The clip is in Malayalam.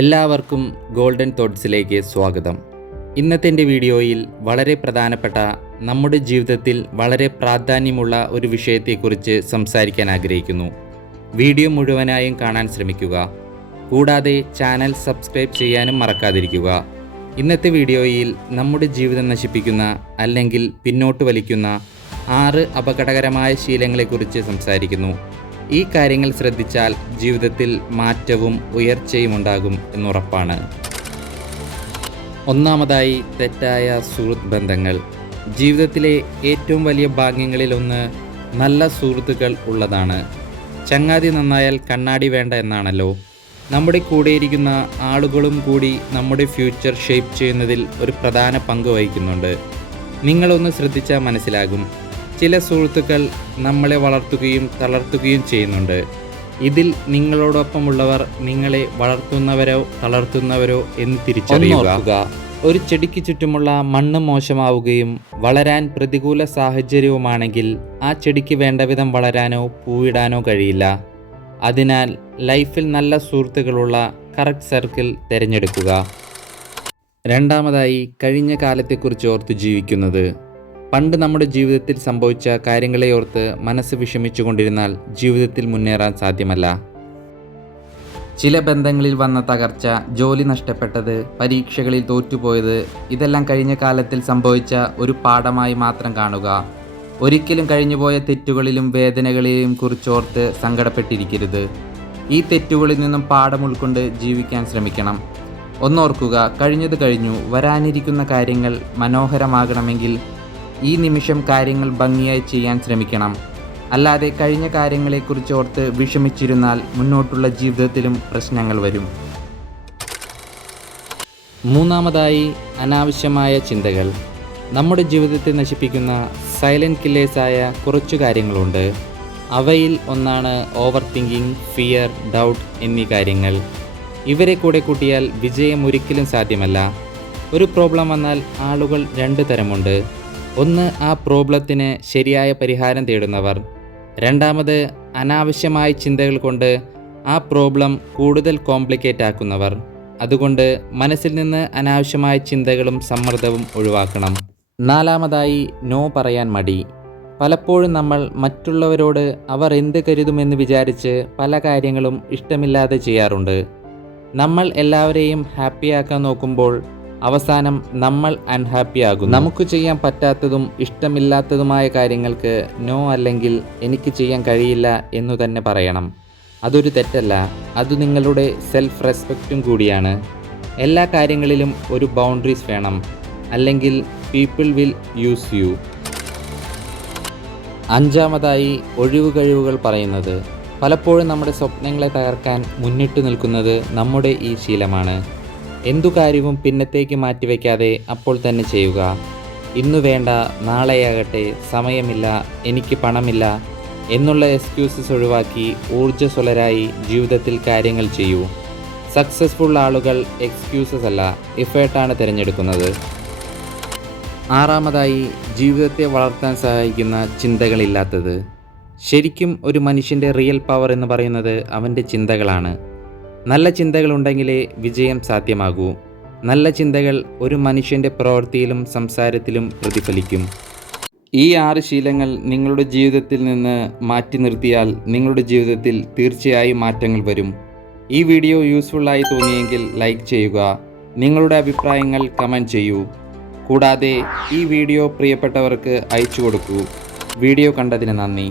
എല്ലാവർക്കും ഗോൾഡൻ തോട്ട്സിലേക്ക് സ്വാഗതം. ഇന്നത്തെ എൻ്റെ വീഡിയോയിൽ വളരെ പ്രധാനപ്പെട്ട നമ്മുടെ ജീവിതത്തിൽ വളരെ പ്രാധാന്യമുള്ള ഒരു വിഷയത്തെക്കുറിച്ച് സംസാരിക്കാൻ ആഗ്രഹിക്കുന്നു. വീഡിയോ മുഴുവനായും കാണാൻ ശ്രമിക്കുക. കൂടാതെ ചാനൽ സബ്സ്ക്രൈബ് ചെയ്യാനും മറക്കാതിരിക്കുക. ഇന്നത്തെ വീഡിയോയിൽ നമ്മുടെ ജീവിതം നശിപ്പിക്കുന്ന അല്ലെങ്കിൽ പിന്നോട്ട് വലിക്കുന്ന 6 അപകടകരമായ ശീലങ്ങളെക്കുറിച്ച് സംസാരിക്കുന്നു. ഈ കാര്യങ്ങൾ ശ്രദ്ധിച്ചാൽ ജീവിതത്തിൽ മാറ്റവും ഉയർച്ചയും ഉണ്ടാകും എന്നുറപ്പാണ്. ഒന്നാമതായി, തെറ്റായ സുഹൃത്ത് ബന്ധങ്ങൾ. ജീവിതത്തിലെ ഏറ്റവും വലിയ ഭാഗ്യങ്ങളിലൊന്ന് നല്ല സുഹൃത്തുക്കൾ ഉള്ളതാണ്. ചങ്ങാതി നന്നായാൽ കണ്ണാടി വേണ്ട എന്നാണല്ലോ. നമ്മുടെ കൂടെയിരിക്കുന്ന ആളുകളും കൂടി നമ്മുടെ ഫ്യൂച്ചർ ഷേപ്പ് ചെയ്യുന്നതിൽ ഒരു പ്രധാന പങ്ക് വഹിക്കുന്നുണ്ട്. നിങ്ങളൊന്ന് ശ്രദ്ധിച്ചാൽ മനസ്സിലാകും. ചില സുഹൃത്തുക്കൾ നമ്മളെ വളർത്തുകയും തളർത്തുകയും ചെയ്യുന്നുണ്ട്. ഇതിൽ നിങ്ങളോടൊപ്പമുള്ളവർ നിങ്ങളെ വളർത്തുന്നവരോ തളർത്തുന്നവരോ എന്ന് തിരിച്ചറിയുക. ഒരു ചെടിക്ക് ചുറ്റുമുള്ള മണ്ണ് മോശമാവുകയും വളരാൻ പ്രതികൂല സാഹചര്യവുമാണെങ്കിൽ ആ ചെടിക്ക് വേണ്ടവിധം വളരാനോ പൂവിടാനോ കഴിയില്ല. അതിനാൽ ലൈഫിൽ നല്ല സുഹൃത്തുക്കളുള്ള കറക്റ്റ് സർക്കിൾ തിരഞ്ഞെടുക്കുക. രണ്ടാമതായി, കഴിഞ്ഞ കാലത്തെക്കുറിച്ച് ഓർത്ത് ജീവിക്കുന്നത്. പണ്ട് നമ്മുടെ ജീവിതത്തിൽ സംഭവിച്ച കാര്യങ്ങളെ ഓർത്ത് മനസ്സ് വിഷമിച്ചു കൊണ്ടിരുന്നാൽ ജീവിതത്തിൽ മുന്നേറാൻ സാധ്യമല്ല. ചില ബന്ധങ്ങളിൽ വന്ന തകർച്ച, ജോലി നഷ്ടപ്പെട്ടത്, പരീക്ഷകളിൽ തോറ്റുപോയത്, ഇതെല്ലാം കഴിഞ്ഞ കാലത്തിൽ സംഭവിച്ച ഒരു പാഠമായി മാത്രം കാണുക. ഒരിക്കലും കഴിഞ്ഞുപോയ തെറ്റുകളിലും വേദനകളിലും കുറിച്ചോർത്ത് സങ്കടപ്പെട്ടിരിക്കരുത്. ഈ തെറ്റുകളിൽ നിന്നും പാഠം ഉൾക്കൊണ്ട് ജീവിക്കാൻ ശ്രമിക്കണം. ഒന്നോർക്കുക, കഴിഞ്ഞത് കഴിഞ്ഞു. വരാനിരിക്കുന്ന കാര്യങ്ങൾ മനോഹരമാകണമെങ്കിൽ ഈ നിമിഷം കാര്യങ്ങൾ ഭംഗിയായി ചെയ്യാൻ ശ്രമിക്കണം. അല്ലാതെ കഴിഞ്ഞ കാര്യങ്ങളെക്കുറിച്ച് ഓർത്ത് വിഷമിച്ചിരുന്നാൽ മുന്നോട്ടുള്ള ജീവിതത്തിലും പ്രശ്നങ്ങൾ വരും. മൂന്നാമതായി, അനാവശ്യമായ ചിന്തകൾ. നമ്മുടെ ജീവിതത്തെ നശിപ്പിക്കുന്ന സൈലൻറ്റ് കില്ലേഴ്സായ കുറച്ചു കാര്യങ്ങളുണ്ട്. അവയിൽ ഒന്നാണ് ഓവർ തിങ്കിങ്, ഫിയർ, ഡൗട്ട് എന്നീ കാര്യങ്ങൾ. ഇവരെ കൂടെ കൂട്ടിയാൽ വിജയം ഒരിക്കലും സാധ്യമല്ല. ഒരു പ്രോബ്ലം വന്നാൽ ആളുകൾ 2 തരമുണ്ട്. ഒന്ന്, ആ പ്രോബ്ലത്തിന് ശരിയായ പരിഹാരം തേടുന്നവർ. രണ്ടാമത്, അനാവശ്യമായ ചിന്തകൾ കൊണ്ട് ആ പ്രോബ്ലം കൂടുതൽ കോംപ്ലിക്കേറ്റ് ആക്കുന്നവർ. അതുകൊണ്ട് മനസ്സിൽ നിന്ന് അനാവശ്യമായ ചിന്തകളും സമ്മർദ്ദവും ഒഴിവാക്കണം. നാലാമതായി, നോ പറയാൻ മടി. പലപ്പോഴും നമ്മൾ മറ്റുള്ളവരോട് അവർ എന്ത് കരുതുമെന്ന് വിചാരിച്ച് പല കാര്യങ്ങളും ഇഷ്ടമില്ലാതെ ചെയ്യാറുണ്ട്. നമ്മൾ എല്ലാവരെയും ഹാപ്പിയാക്കാൻ നോക്കുമ്പോൾ അവസാനം നമ്മൾ അൺഹാപ്പി ആകും. നമുക്ക് ചെയ്യാൻ പറ്റാത്തതും ഇഷ്ടമില്ലാത്തതുമായ കാര്യങ്ങൾക്ക് നോ അല്ലെങ്കിൽ എനിക്ക് ചെയ്യാൻ കഴിയില്ല എന്നു തന്നെ പറയണം. അതൊരു തെറ്റല്ല, അത് നിങ്ങളുടെ സെൽഫ് റെസ്പെക്റ്റും കൂടിയാണ്. എല്ലാ കാര്യങ്ങളിലും ഒരു ബൗണ്ടറീസ് വേണം, അല്ലെങ്കിൽ പീപ്പിൾ വിൽ യൂസ് യു. അഞ്ചാമതായി, ഒഴിവ് കഴിവുകൾ പറയുന്നത്. പലപ്പോഴും നമ്മുടെ സ്വപ്നങ്ങളെ തകർക്കാൻ മുന്നിട്ട് നിൽക്കുന്നത് നമ്മുടെ ഈ ശീലമാണ്. എന്തു കാര്യവും പിന്നത്തേക്ക് മാറ്റിവെക്കാതെ അപ്പോൾ തന്നെ ചെയ്യുക. ഇന്നു വേണ്ട, നാളെയാകട്ടെ, സമയമില്ല, എനിക്ക് പണമില്ല എന്നുള്ള എക്സ്ക്യൂസസ് ഒഴിവാക്കി ഊർജ്ജസ്വലരായി ജീവിതത്തിൽ കാര്യങ്ങൾ ചെയ്യൂ. സക്സസ്ഫുൾ ആളുകൾ എക്സ്ക്യൂസസ് അല്ല, എഫേർട്ടാണ് തിരഞ്ഞെടുക്കുന്നത്. ആറാമതായി, ജീവിതത്തെ വളർത്താൻ സഹായിക്കുന്ന ചിന്തകളില്ലാത്തത്. ശരിക്കും ഒരു മനുഷ്യൻ്റെ റിയൽ പവർ എന്ന് പറയുന്നത് അവൻ്റെ ചിന്തകളാണ്. നല്ല ചിന്തകളുണ്ടെങ്കിലേ വിജയം സാധ്യമാകൂ. നല്ല ചിന്തകൾ ഒരു മനുഷ്യൻ്റെ പ്രവൃത്തിയിലും സംസാരത്തിലും പ്രതിഫലിക്കും. ഈ 6 ശീലങ്ങൾ നിങ്ങളുടെ ജീവിതത്തിൽ നിന്ന് മാറ്റി നിർത്തിയാൽ നിങ്ങളുടെ ജീവിതത്തിൽ തീർച്ചയായും മാറ്റങ്ങൾ വരും. ഈ വീഡിയോ യൂസ്ഫുള്ളായി തോന്നിയെങ്കിൽ ലൈക്ക് ചെയ്യുക. നിങ്ങളുടെ അഭിപ്രായങ്ങൾ കമൻറ്റ് ചെയ്യൂ. കൂടാതെ ഈ വീഡിയോ പ്രിയപ്പെട്ടവർക്ക് അയച്ചു കൊടുക്കൂ. വീഡിയോ കണ്ടതിന് നന്ദി.